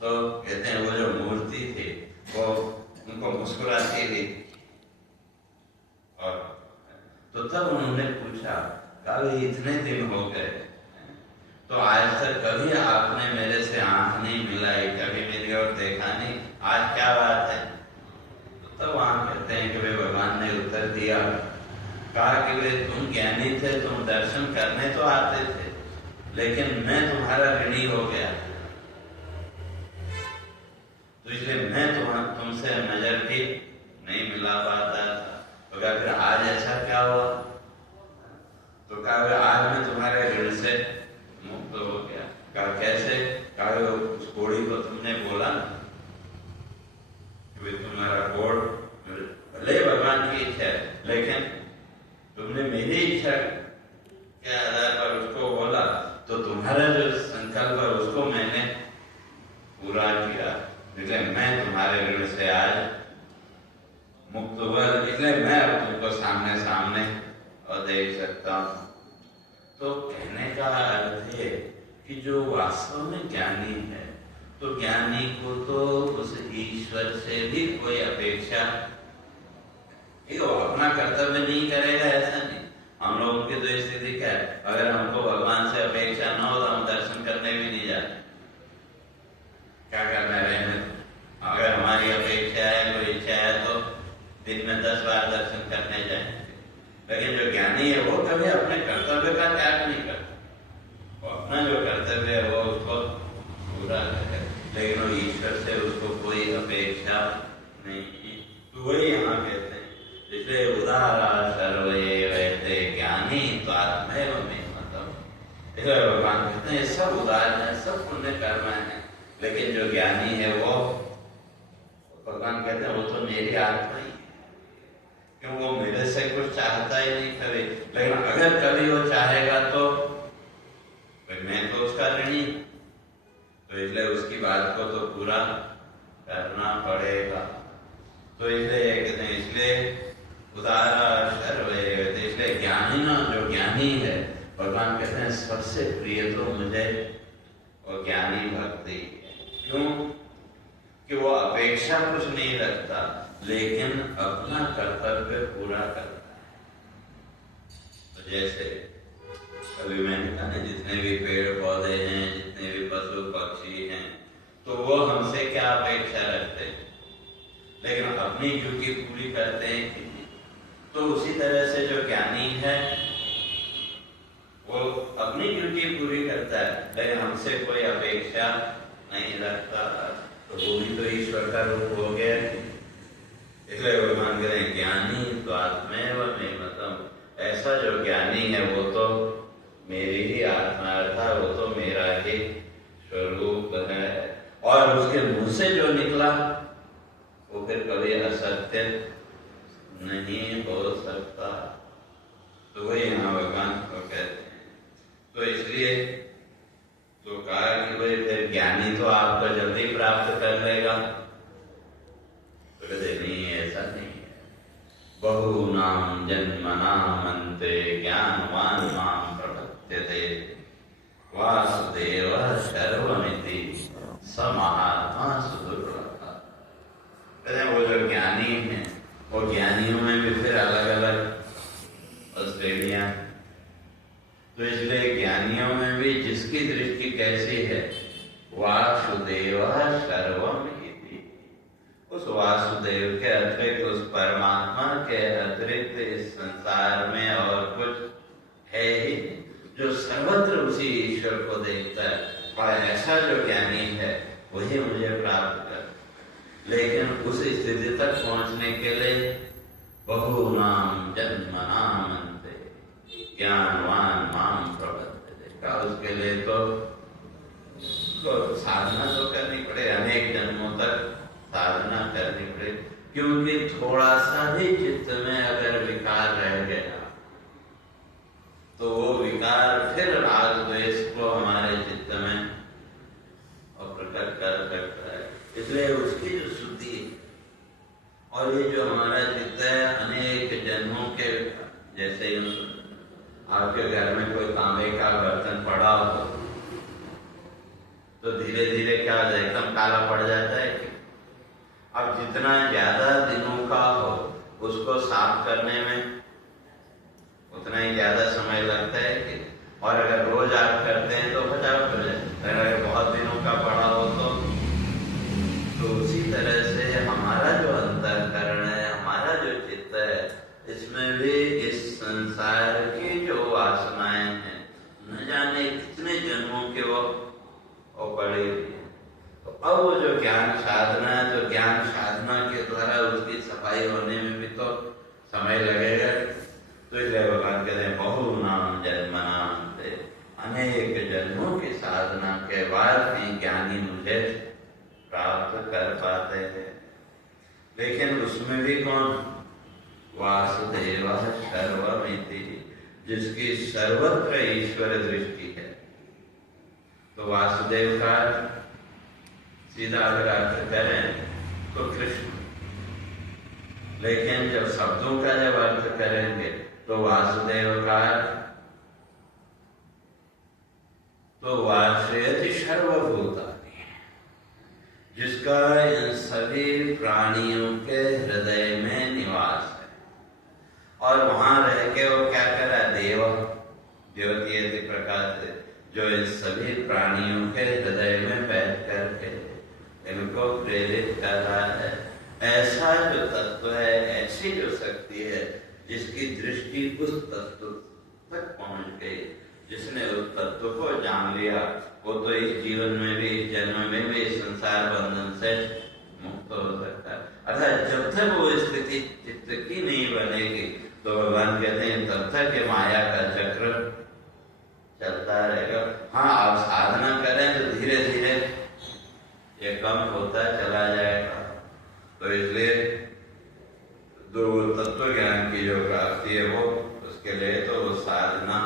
तो कहते हैं वो जो मूर्ति थी वो उनको मुस्कुराती थी। और तो तब उन्होंने पूछा कभी इतने दिन हो गए तो आज तक कभी आपने मेरे से आंख नहीं मिलाई, कभी मेरी ओर देखा नहीं, आज क्या बात है? तो तब वहां कहते हैं कि वे भगवान ने उत्तर दिया, कहा कि वे तुम ज्ञानी थे, तुम दर्शन करने तो आते थे लेकिन मैं तुम्हारा ऋणी हो गया, तो इसलिए मैं तुमसे नजर भी नहीं मिला पाता था। तो क्या फिर आज ऐसा क्या हुआ? तो कहा आज मैं तुम्हारे ऋण से मुक्त हो गया। कहा कैसे? कहा उस घोड़ी को तुमने बोला कि तुम्हारा कोढ़ भले भगवान की इच्छा है लेकिन तुमने मेरी इच्छा के आधार पर उसको बोला, तो तुम्हारा जो संकल्प है उसको मैंने पूरा किया, इसलिए मैं तुम्हारे ऋण से आज मुक्त हुआ, इसलिए मैं अब तुमको सामने सामने और देख सकता हूँ। तो कहने का अर्थ है कि जो वास्तव में ज्ञानी है तो ज्ञानी को तो उस ईश्वर से भी कोई अपेक्षा, वो अपना कर्तव्य नहीं करेगा ऐसा नहीं। हम लोगों की तो स्थिति क्या है, अगर हमको भगवान से अपेक्षा न हो तो हम दर्शन करने भी नहीं जाते। क्या करना रहने, अगर हमारी अपेक्षा है, कोई इच्छा है तो दिन में 10 बार दर्शन करने जाएंगे। लेकिन जो ज्ञानी है वो कभी अपने कर्तव्य का त्याग नहीं करता, वो अपना जो कर्तव्य है वो उसको पूरा करे, लेकिन वो ईश्वर से उसको कोई अपेक्षा नहीं। तो वही यहाँ कहते हैं, इसलिए उदारा सर्वे रहते ज्ञानी तो आत्मैव में मतलब, इसलिए भगवान कहते हैं सब उदार है, सब पुण्य कर्म है, लेकिन जो ज्ञानी है वो भगवान कहते हैं वो तो मेरी आत्मा ही, क्यों वो मेरे से कुछ चाहता ही नहीं कभी, लेकिन अगर कभी वो चाहेगा तो मैं तो उसका ऋणी, तो इसलिए उसकी बात को तो पूरा करना पड़ेगा। तो इसलिए कहते हैं, इसलिए उदारा सर्वे, इसलिए ज्ञानी ना, जो ज्ञानी है भगवान कहते हैं सबसे प्रिय तो मुझे वो ज्ञानी भक्ति है। क्यों? कि वो अपेक्षा कुछ नहीं रखता लेकिन अपना कर्तव्य पूरा करता है। तो जैसे अभी मैंने कहा जितने भी पेड़ पौधे हैं, जितने भी पशु पक्षी हैं, तो वो हमसे क्या अपेक्षा रखते हैं, लेकिन अपनी ड्यूटी पूरी करते हैं कि नहीं। तो उसी तरह से जो ज्ञानी है वो अपनी ड्यूटी पूरी करता है लेकिन हमसे कोई अपेक्षा नहीं रखता, तो वो भी तो ईश्वर का रूप हो गया। इसलिए भगवान कह रहे हैं ज्ञानी तो आत्मैव में मतलब, ऐसा जो ज्ञानी है वो तो मेरी ही आत्मा था, वो तो मेरा ही स्वरूप है, और उसके मुंह से जो निकला वो फिर कभी असत्य नहीं हो सकता। तो वही यहाँ भगवान को कहते हैं। तो इसलिए तो कहा कि भाई फिर ज्ञानी तो आपको जल्दी प्राप्त कर लेगा, तो कहते नहीं ऐसा नहीं है। बहुनाम जन्मनाम अन्ते ज्ञानवान माम प्रपद्यते वासुदेवः सर्वमिति स महात्मा सुदुर्लभः। कहते वो जो ज्ञानी है वो ज्ञानियों में भी फिर अलग अलग श्रेणियां। तो इसलिए ज्ञानियों में भी जिसकी दृष्टि कैसी है, वासुदेव सर्वम इति, उस वासुदेव के अतिरिक्त, उस परमात्मा के अतिरिक्त इस संसार में और कुछ है ही, जो सर्वत्र उसी ईश्वर को देखता है, और ऐसा जो ज्ञानी है वही मुझे प्राप्त कर। लेकिन उस स्थिति तक पहुंचने के लिए बहुनाम जन्मनाम अन्ते ज्ञानवान माम प्रपद्यते का, उसके लिए तो साधना तो करनी पड़े, अनेक जन्मों तक साधना करनी पड़े। क्योंकि थोड़ा सा भी चित्त में अगर विकार रह गया तो वो विकार फिर राग द्वेष को हमारे चित्त में प्रकट कर सकता है। इसलिए उसकी जो शुद्धि है, और ये जो हमारा चित्त है अनेक जन्मों के, जैसे आपके घर में कोई तांबे का बर्तन पड़ा हो तो धीरे धीरे क्या हो जाए, एकदम काला पड़ जाता है। अब जितना ज्यादा दिनों का हो उसको साफ करने में उतना ही ज्यादा समय लगता है कि, और अगर रोज आप करते हैं तो फटाफट हो जाए। अगर बहुत दिनों का पड़ा हो तो उसी तरह से हमारा जो अंतःकरण है, हमारा जो चित्त है, इसमें भी इस संसार की जो वासनाएं हैं, न जाने कितने जन्मों के वो पड़ी हुई है। तो अब वो जो ज्ञान साधना है, तो ज्ञान साधना के द्वारा उसकी सफाई होने में भी तो समय लगेगा। तो इसलिए भगवान कहते हैं बहुनाम जन्मनाम अन्ते, अनेक जन्मों की साधना के बाद ही ज्ञानी मुझे प्राप्त कर पाते हैं। लेकिन उसमें भी कौन, वासुदेव सर्वमिति, जिसकी सर्वत्र ईश्वर दृष्टि है। तो वासुदेव का सीधा अगर अर्थ करें तो कृष्ण, लेकिन जब शब्दों का जब अर्थ करेंगे तो वासुदेव का तो वासयति सर्वभूतानि, जिसका इन सभी प्राणियों के हृदय में निवास है। और वहां रह के वो क्या कर रहा है, देवतीय प्रकार से जो इन सभी प्राणियों के हृदय में बैठ करके इनको प्रेरित कर रहा है। ऐसा जो तत्व है, ऐसी जो शक्ति है, जिसकी दृष्टि उस तत्व तक पहुंच गई, जिसने उस तत्व को जान लिया, वो तो इस जीवन में भी, इस जन्म में भी इस संसार बंधन से मुक्त हो सकता है। अर्थात जब तक वो स्थिति चित्त की नहीं बनेगी तो भगवान कहते हैं तब तक ये माया का चक्र चलता रहेगा। हाँ, आप साधना करें तो धीरे धीरे ये कम होता चला जाएगा। तो इसलिए दो तत्व ज्ञान की जो प्राप्ति है वो, उसके लिए तो वो साधना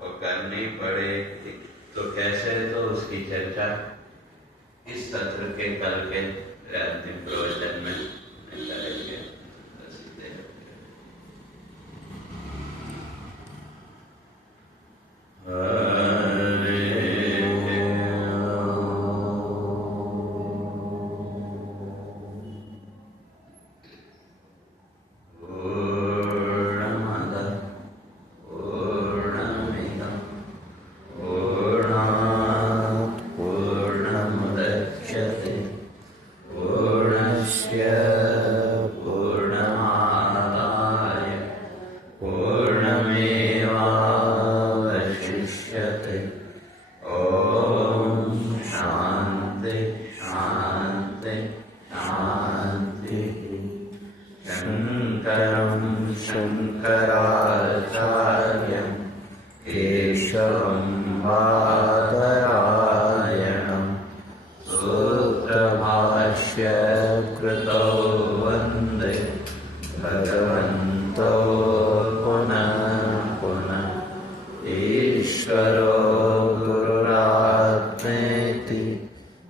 वो करनी पड़ेगी। तो कैसे, तो उसकी चर्चा इस सत्र के कल के अंतिम प्रवचन में करेंगे।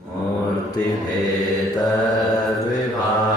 मूर्तिभेद विभाग